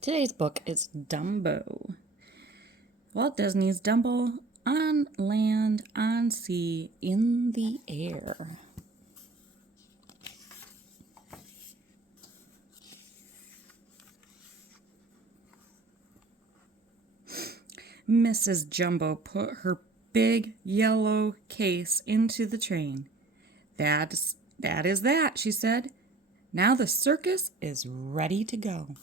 Today's book is Dumbo. Walt Disney's Dumbo on land, on sea, in the air. Mrs. Jumbo put her big yellow case into the train. That is that, she said. Now the circus is ready to go.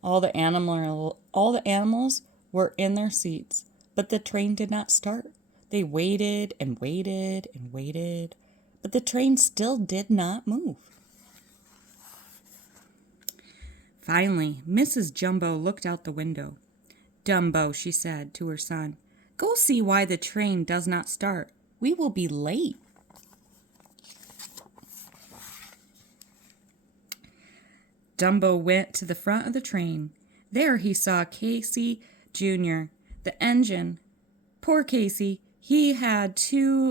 All the animals were in their seats, but the train did not start. They waited and waited and waited, but the train still did not move. Finally, Mrs. Jumbo looked out the window. "Dumbo," she said to her son, "go see why the train does not start. We will be late." Dumbo went to the front of the train. There he saw Casey Jr., the engine. Poor Casey, he had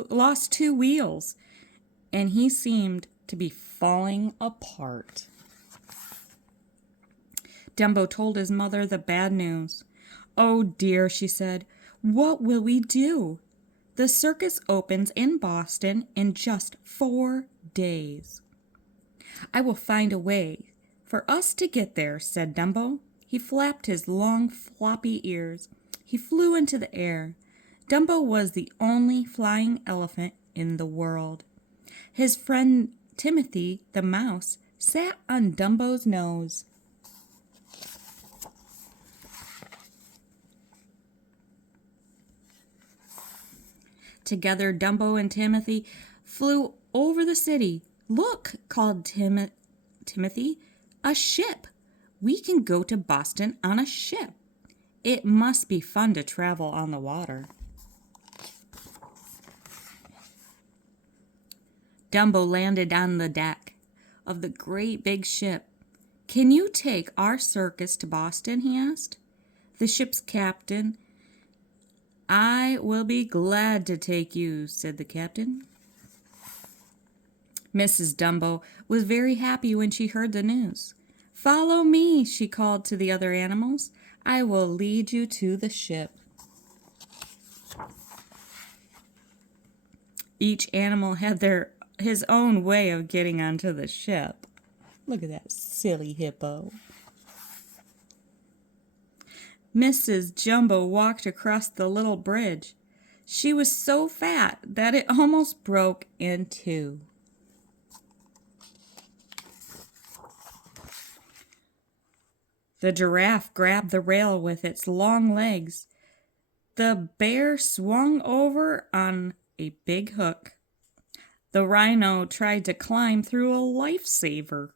lost two wheels, and he seemed to be falling apart. Dumbo told his mother the bad news. "Oh dear," she said, "what will we do? The circus opens in Boston in just 4 days." "I will find a way for us to get there," said Dumbo. He flapped his long floppy ears. He flew into the air. Dumbo was the only flying elephant in the world. His friend Timothy the mouse sat on Dumbo's nose. Together, Dumbo and Timothy flew over the city. "Look," called Timothy, "a ship. We can go to Boston on a ship. It must be fun to travel on the water." Dumbo landed on the deck of the great big ship. "Can you take our circus to Boston?" he asked. The ship's captain, "I will be glad to take you," said the captain. Mrs. Dumbo was very happy when she heard the news. "Follow me," she called to the other animals. "I will lead you to the ship." Each animal had his own way of getting onto the ship. Look at that silly hippo. Mrs. Jumbo walked across the little bridge. She was so fat that it almost broke in two. The giraffe grabbed the rail with its long legs. The bear swung over on a big hook. The rhino tried to climb through a lifesaver.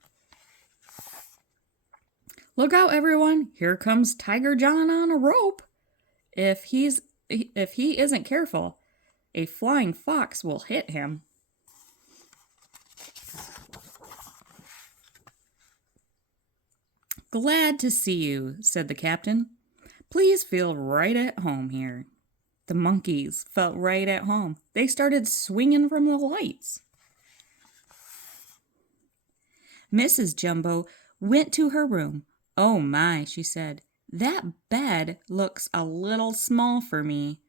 "Look out, everyone! Here comes Tiger John on a rope. If he isn't careful, a flying fox will hit him." "Glad to see you," said the captain. "Please feel right at home here." The monkeys felt right at home. They started swinging from the lights. Mrs. Jumbo went to her room. "Oh my," she said, "that bed looks a little small for me.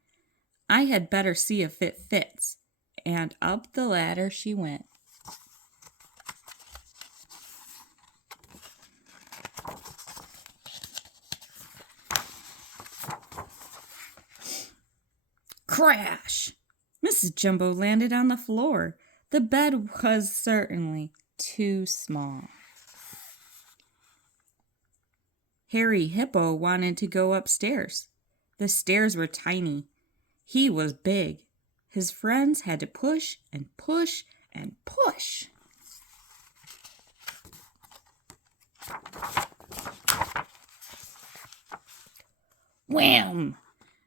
I had better see if it fits." And up the ladder she went. Crash! Mrs. Jumbo landed on the floor. The bed was certainly too small. Harry Hippo wanted to go upstairs. The stairs were tiny. He was big. His friends had to push and push and push. Wham!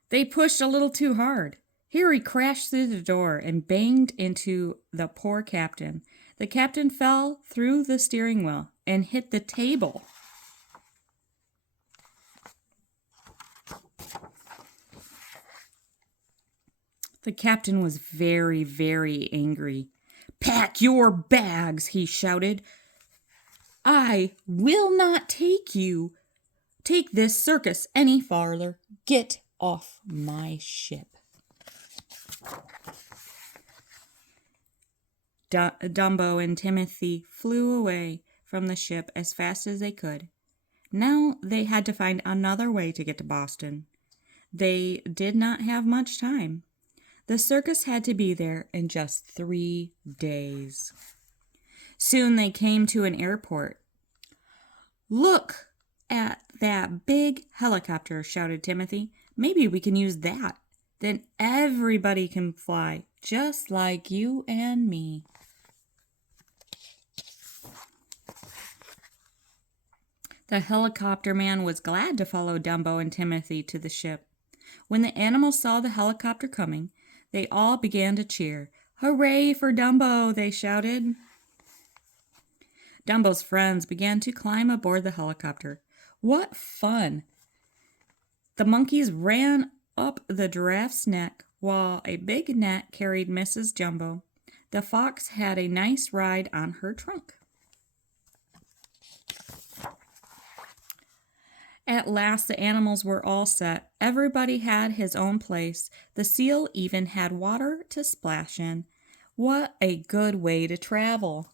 They pushed a little too hard. Harry crashed through the door and banged into the poor captain. The captain fell through the steering wheel and hit the table. The captain was very, very angry. "Pack your bags," he shouted. I will not take this circus any farther. Get off my ship. Dumbo and Timothy flew away from the ship as fast as they could. Now they had to find another way to get to Boston. They did not have much time. The circus had to be there in just 3 days. Soon they came to an airport. "Look at that big helicopter," shouted Timothy. "Maybe we can use that. Then everybody can fly, just like you and me." The helicopter man was glad to follow Dumbo and Timothy to the ship. When the animals saw the helicopter coming, they all began to cheer. "Hooray for Dumbo!" they shouted. Dumbo's friends began to climb aboard the helicopter. What fun! The monkeys ran up the giraffe's neck, while a big net carried Mrs. Jumbo. The fox had a nice ride on her trunk. At last the animals were all set. Everybody had his own place. The seal even had water to splash in. What a good way to travel!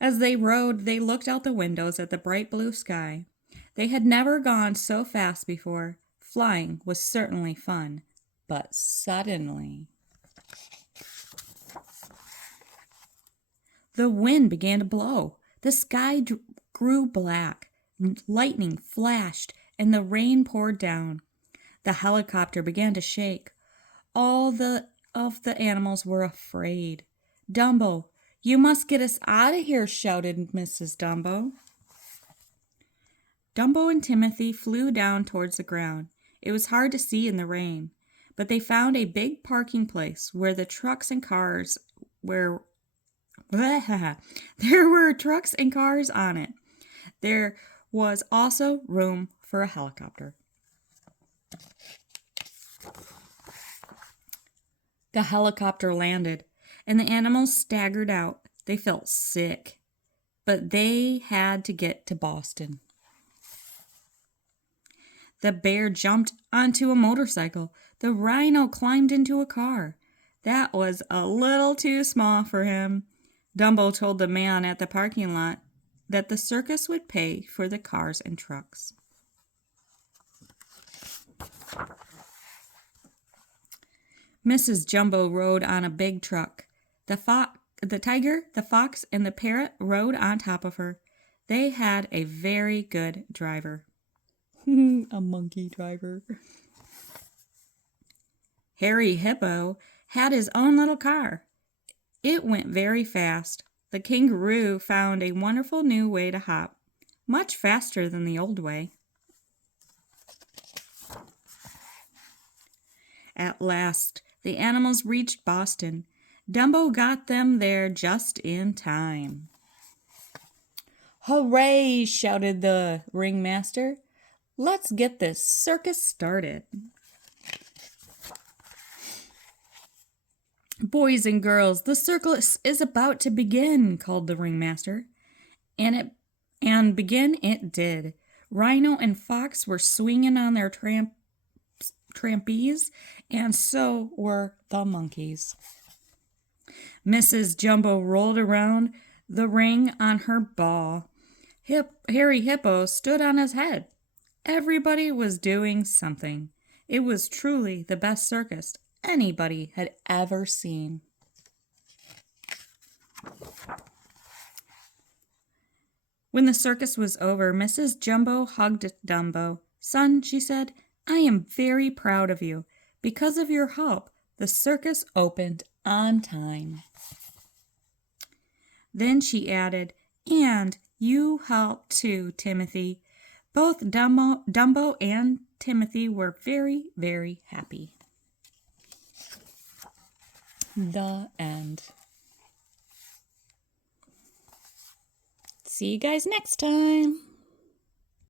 As they rode, they looked out the windows at the bright blue sky. They had never gone so fast before. Flying was certainly fun. But suddenly, the wind began to blow. The sky grew black. Lightning flashed, and the rain poured down. The helicopter began to shake. All of the animals were afraid. "Dumbo, you must get us out of here," shouted Mrs. Dumbo. Dumbo and Timothy flew down towards the ground. It was hard to see in the rain, but they found a big parking place where the trucks and cars were. There were trucks and cars on it. There was also room for a helicopter. The helicopter landed, and the animals staggered out. They felt sick, but they had to get to Boston. The bear jumped onto a motorcycle. The rhino climbed into a car. That was a little too small for him. Dumbo told the man at the parking lot that the circus would pay for the cars and trucks. Mrs. Jumbo rode on a big truck. The tiger, the fox, and the parrot rode on top of her. They had a very good driver. A monkey driver. Harry Hippo had his own little car. It went very fast. The kangaroo found a wonderful new way to hop, much faster than the old way. At last, the animals reached Boston. Dumbo got them there just in time. "Hooray!" shouted the ringmaster. "Let's get this circus started." "Boys and girls, the circus is about to begin," called the ringmaster. And begin it did. Rhino and Fox were swinging on their trampies, and so were the monkeys. Mrs. Jumbo rolled around the ring on her ball. Harry Hippo stood on his head. Everybody was doing something. It was truly the best circus anybody had ever seen. When the circus was over, Mrs. Jumbo hugged Dumbo. "Son," she said, "I am very proud of you. Because of your help, the circus opened on time." Then she added, "And you helped too, Timothy." Both Dumbo and Timothy were very, very happy. The end. See you guys next time.